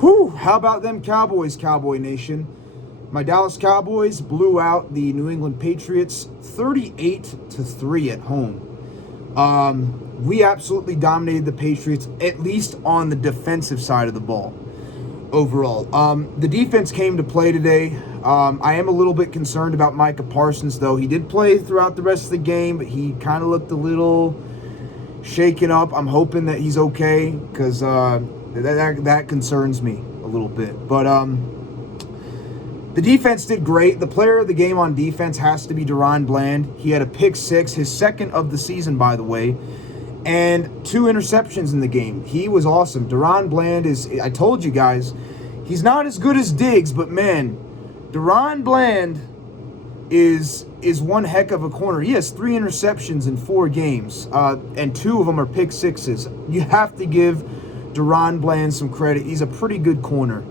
Whew, how about them Cowboys, Cowboy Nation? My Dallas Cowboys blew out the New England Patriots 38-3 at home. We absolutely dominated the Patriots, at least on the defensive side of the ball overall. The defense came to play today. I am a little bit concerned about Micah Parsons, though. He did play throughout the rest of the game, but he kind of looked a little shaken up. I'm hoping that he's okay, because that concerns me a little bit. But the defense did great. The player of the game on defense has to be Deron Bland. He had a pick six, his second of the season, by the way, and 2 interceptions in the game. He was awesome. Deron Bland is, I told you guys, he's not as good as Diggs, but man, Deron Bland is one heck of a corner. He has 3 interceptions in 4 games, and 2 of them are pick sixes. You have to give Deron Bland some credit. He's a pretty good corner.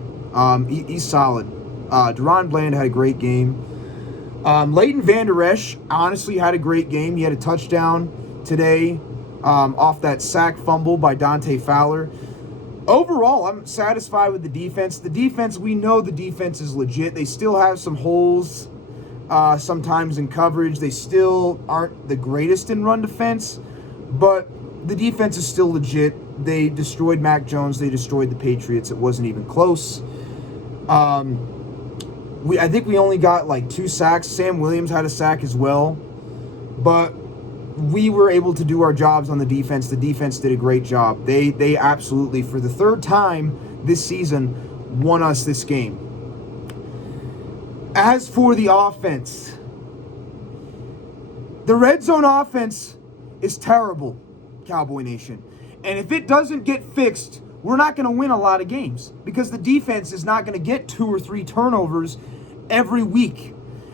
He's solid. Deron Bland had a great game. Leighton Vander Esch honestly had a great game. He had a touchdown today off that sack fumble by Dante Fowler. Overall, I'm satisfied with the defense. The defense, we know the defense is legit. They still have some holes sometimes in coverage. They still aren't the greatest in run defense, but the defense is still legit. They destroyed Mac Jones. They destroyed the Patriots. It wasn't even close. I think we only got like 2 sacks. Sam Williams had a sack as well. But we were able to do our jobs on the defense. The defense did a great job. They absolutely, for the 3rd time this season, won us this game. As for the offense, the red zone offense is terrible, Cowboy Nation. And if it doesn't get fixed, we're not going to win a lot of games, because the defense is not going to get 2 or 3 turnovers every week.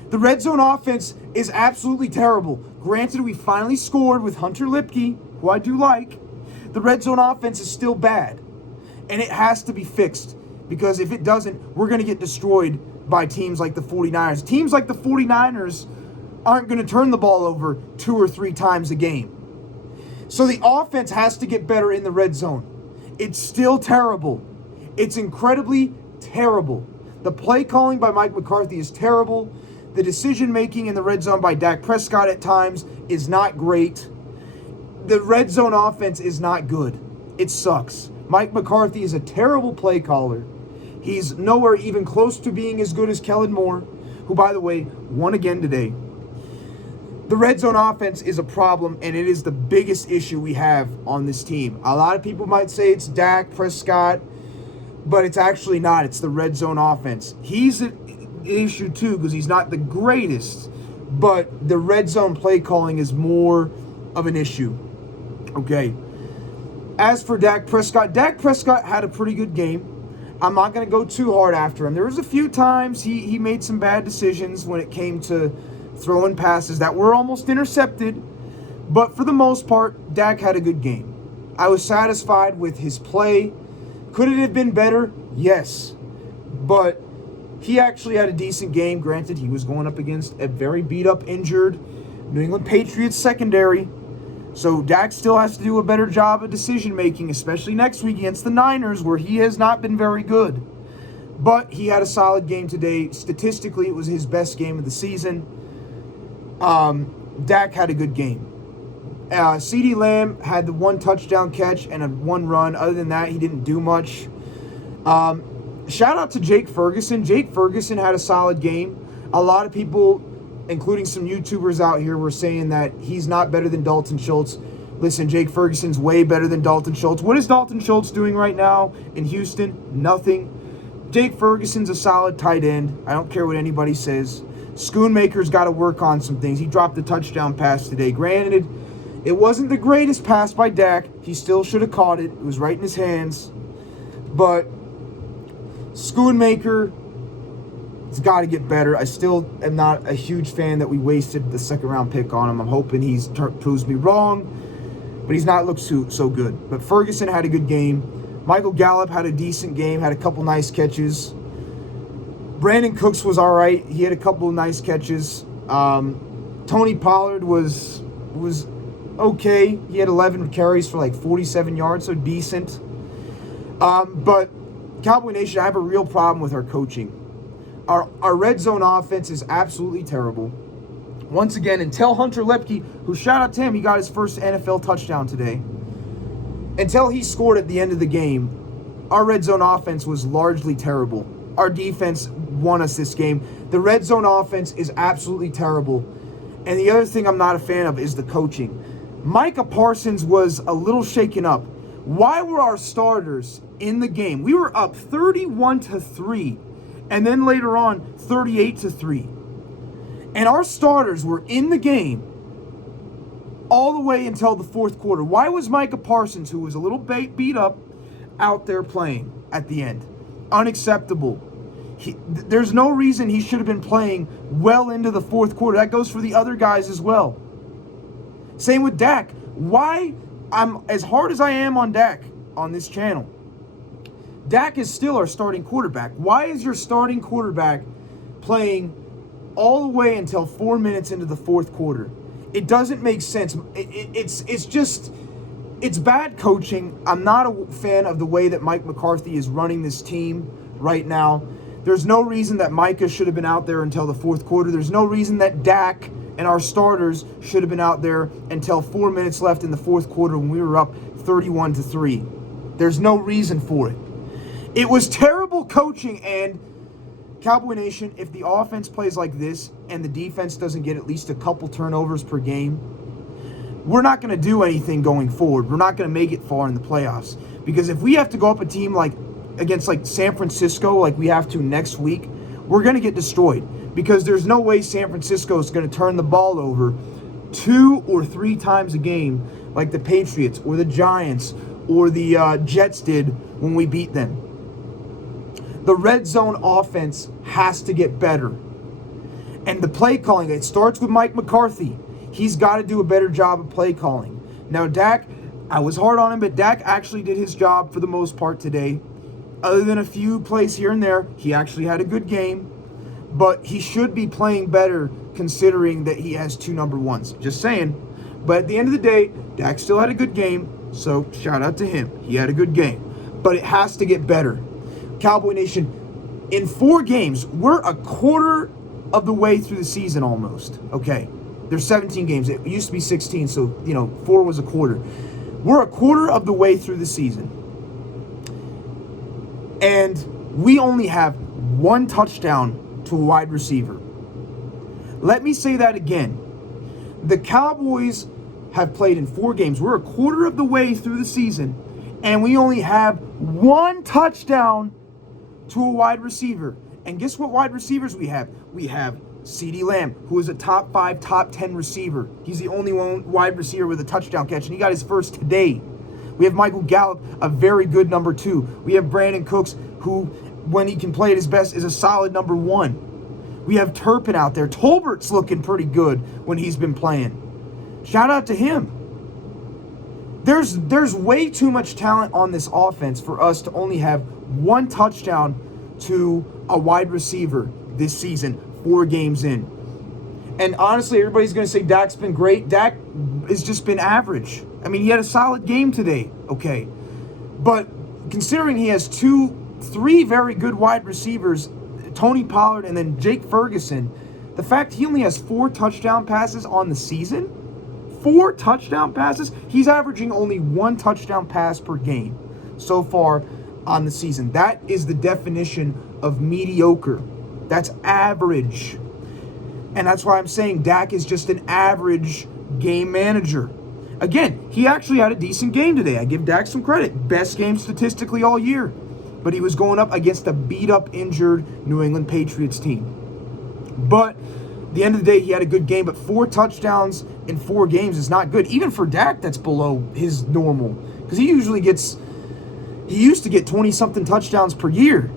The red zone offense is absolutely terrible. Granted, we finally scored with Hunter Lipke, who I do like. The red zone offense is still bad, and it has to be fixed, because if it doesn't, we're going to get destroyed by teams like the 49ers. Teams like the 49ers aren't going to turn the ball over 2 or 3 times a game. So the offense has to get better in the red zone. It's still terrible. It's incredibly terrible. The play calling by Mike McCarthy is terrible. The decision making in the red zone by Dak Prescott at times is not great. The red zone offense is not good. It sucks. Mike McCarthy is a terrible play caller. He's nowhere even close to being as good as Kellen Moore, who, by the way, won again today. The red zone offense is a problem, and it is the biggest issue we have on this team. A lot of people might say it's Dak Prescott, but it's actually not. It's the red zone offense. He's an issue too, because he's not the greatest, but the red zone play calling is more of an issue. Okay. As for Dak Prescott had a pretty good game. I'm not going to go too hard after him. There was a few times he made some bad decisions when it came to throwing passes that were almost intercepted, but for the most part, Dak had a good game. I was satisfied with his play. Could it have been better? Yes, but he actually had a decent game. Granted, he was going up against a very beat-up, injured New England Patriots secondary, so Dak still has to do a better job of decision-making, especially next week against the Niners, where he has not been very good. But he had a solid game today. Statistically, it was his best game of the season. Dak had a good game. CeeDee Lamb had the 1 touchdown catch and a 1 run. Other than that, he didn't do much. Shout out to Jake Ferguson. Jake Ferguson had a solid game. A lot of people, including some YouTubers out here, were saying that he's not better than Dalton Schultz. Listen, Jake Ferguson's way better than Dalton Schultz. What is Dalton Schultz doing right now in Houston? Nothing. Jake Ferguson's a solid tight end. I don't care what anybody says. Schoonmaker's got to work on some things. He dropped a touchdown pass today. Granted, it wasn't the greatest pass by Dak. He still should have caught it. It was right in his hands. But Schoonmaker has got to get better. I still am not a huge fan that we wasted the 2nd-round pick on him. I'm hoping he proves me wrong, but he's not looked so good. But Ferguson had a good game. Michael Gallup had a decent game, had a couple nice catches. Brandon Cooks was all right. He had a couple of nice catches. Tony Pollard was okay. He had 11 carries for like 47 yards, so decent. But Cowboy Nation, I have a real problem with our coaching. Our red zone offense is absolutely terrible. Once again, until Hunter Lepke, who, shout out to him, he got his first NFL touchdown today. Until he scored at the end of the game, our red zone offense was largely terrible. Our defense won us this game. The red zone offense is absolutely terrible. And the other thing I'm not a fan of is the coaching. Micah Parsons was a little shaken up. Why were our starters in the game? We were up 31-3, and then later on 38-3. And our starters were in the game all the way until the fourth quarter. Why was Micah Parsons, who was a little beat up, out there playing at the end? Unacceptable. There's no reason he should have been playing well into the fourth quarter. That goes for the other guys as well. Same with Dak. Why? I'm as hard as I am on Dak on this channel. Dak is still our starting quarterback. Why is your starting quarterback playing all the way until 4 minutes into the fourth quarter? It doesn't make sense. It's bad coaching. I'm not a fan of the way that Mike McCarthy is running this team right now. There's no reason that Micah should have been out there until the fourth quarter. There's no reason that Dak and our starters should have been out there until 4 minutes left in the fourth quarter when we were up 31-3. There's no reason for it. It was terrible coaching, and Cowboy Nation, if the offense plays like this and the defense doesn't get at least a couple turnovers per game, we're not going to do anything going forward. We're not going to make it far in the playoffs. Because if we have to go up a team against San Francisco like we have to next week, we're going to get destroyed. Because there's no way San Francisco is going to turn the ball over 2 or 3 times a game like the Patriots or the Giants or the Jets did when we beat them. The red zone offense has to get better. And the play calling, it starts with Mike McCarthy. He's got to do a better job of play calling. Now, Dak, I was hard on him, but Dak actually did his job for the most part today. Other than a few plays here and there, he actually had a good game. But he should be playing better considering that he has 2 number ones. Just saying. But at the end of the day, Dak still had a good game. So shout out to him. He had a good game. But it has to get better. Cowboy Nation, in 4 games, we're a quarter of the way through the season almost. Okay. There's 17 games. It used to be 16, so, 4 was a quarter. We're a quarter of the way through the season. And we only have 1 touchdown to a wide receiver. Let me say that again. The Cowboys have played in 4 games. We're a quarter of the way through the season, and we only have 1 touchdown to a wide receiver. And guess what wide receivers we have? We have CeeDee Lamb, who is a top 5, top 10 receiver. He's the only one wide receiver with a touchdown catch, and he got his first today. We have Michael Gallup, a very good number 2. We have Brandon Cooks, who, when he can play at his best, is a solid number 1. We have Turpin out there. Tolbert's looking pretty good when he's been playing. Shout out to him. There's way too much talent on this offense for us to only have 1 touchdown to a wide receiver this season, 4 games in. And honestly, everybody's going to say Dak's been great. Dak has just been average. I mean, he had a solid game today, okay. But considering he has 3 very good wide receivers, Tony Pollard and then Jake Ferguson, the fact he only has 4 touchdown passes on the season, 4 touchdown passes, he's averaging only 1 touchdown pass per game so far on the season. That is the definition of mediocre. That's average. And that's why I'm saying Dak is just an average game manager. Again, he actually had a decent game today. I give Dak some credit. Best game statistically all year. But he was going up against a beat-up, injured New England Patriots team. But at the end of the day, he had a good game. But 4 touchdowns in 4 games is not good. Even for Dak, that's below his normal. Because he used to get 20-something touchdowns per year.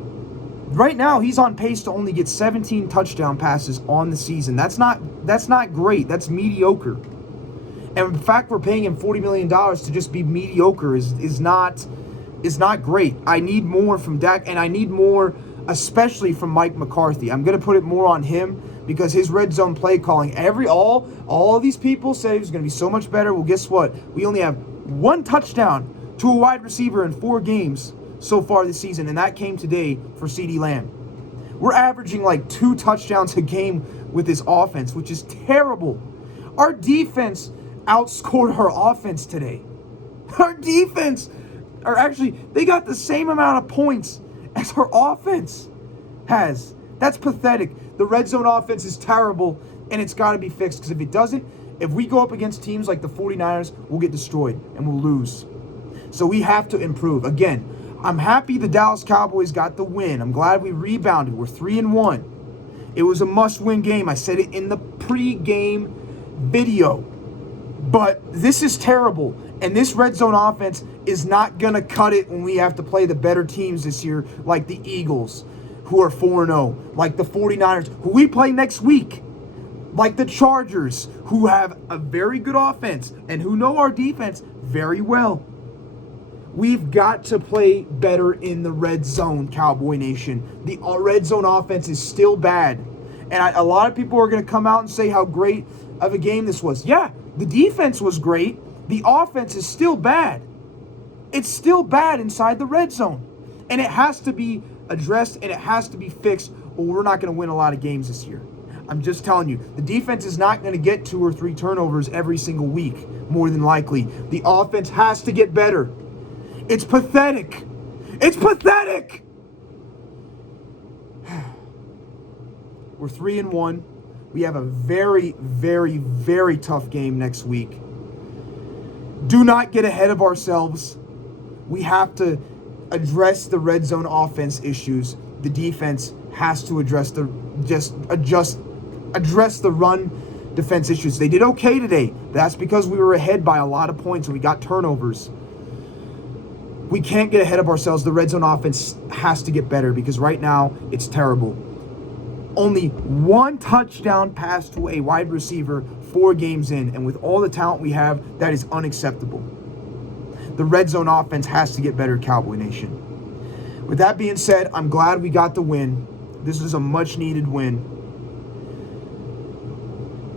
Right now, he's on pace to only get 17 touchdown passes on the season. That's not great. That's mediocre. And the fact we're paying him $40 million to just be mediocre is not great. I need more from Dak, and I need more, especially from Mike McCarthy. I'm going to put it more on him because his red zone play calling, all of these people said it was going to be so much better. Well, guess what? We only have 1 touchdown to a wide receiver in 4 games so far this season, and that came today for CeeDee Lamb. We're averaging like 2 touchdowns a game with this offense, which is terrible. Our defense outscored our offense today. Our defense, or actually, they got the same amount of points as our offense has. That's pathetic. The red zone offense is terrible, and it's got to be fixed, because if it doesn't, if we go up against teams like the 49ers, we'll get destroyed and we'll lose. So we have to improve. Again, I'm happy the Dallas Cowboys got the win. I'm glad we rebounded. We're 3-1. It was a must-win game. I said it in the pre-game video. But this is terrible. And this red zone offense is not going to cut it when we have to play the better teams this year, like the Eagles, who are 4-0, like the 49ers, who we play next week, like the Chargers, who have a very good offense and who know our defense very well. We've got to play better in the red zone, Cowboy Nation. The red zone offense is still bad. And a lot of people are going to come out and say how great of a game this was. Yeah, the defense was great. The offense is still bad. It's still bad inside the red zone. And it has to be addressed and it has to be fixed, or we're not going to win a lot of games this year. I'm just telling you, the defense is not going to get 2 or 3 turnovers every single week, more than likely. The offense has to get better. It's pathetic. It's pathetic. We're 3-1. We have a very, very, very tough game next week. Do not get ahead of ourselves. We have to address the red zone offense issues. The defense has to address the run defense issues. They did okay today. That's because we were ahead by a lot of points and we got turnovers. We can't get ahead of ourselves. The red zone offense has to get better, because right now it's terrible. Only 1 touchdown pass to a wide receiver 4 games in, and with all the talent we have, that is unacceptable. The red zone offense has to get better, Cowboy Nation. With that being said, I'm glad we got the win. This is a much needed win.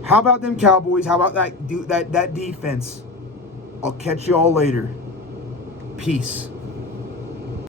How about them Cowboys? How about that defense? I'll catch you all later. Peace.